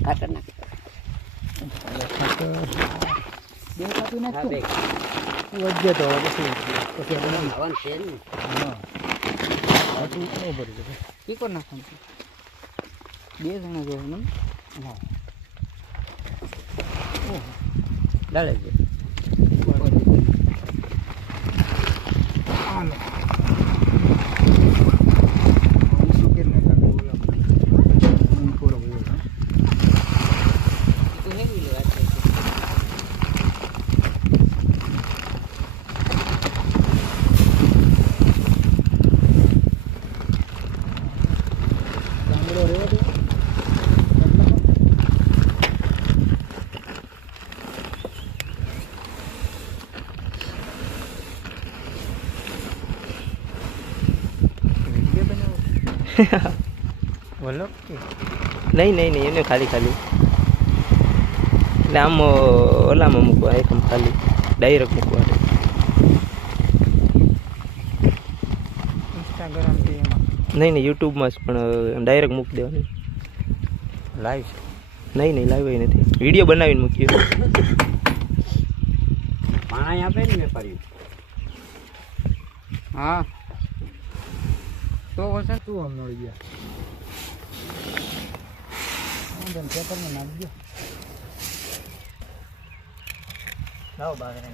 ખાતર નાખી બે કાપી નાખતો વજ્જે તો પછી આવવાનું છે ને હા ટીકો નાખવાનું બે જણા જો ને હા ડાળે છે હાલો બોલો નહીં નહીં નહીં એને ખાલી ખાલી એટલે આમ ઓલામાં મૂકવા એકમ ખાલી ડાયરેક્ટ મૂકવા ઇન્સ્ટાગ્રામથી એમાં નહીં નહીં યુટ્યુબમાં જ પણ ડાયરેક્ટ મૂકી દેવાની લાઈવ નહીં નહીં લાવ્યો નથી વિડીયો બનાવીને મૂક્યો પાણી આપે ને વેપારી હા તો વરસાદ તું આમ નડી ગયા પેપરમાં નાખી દો લાવો બાગર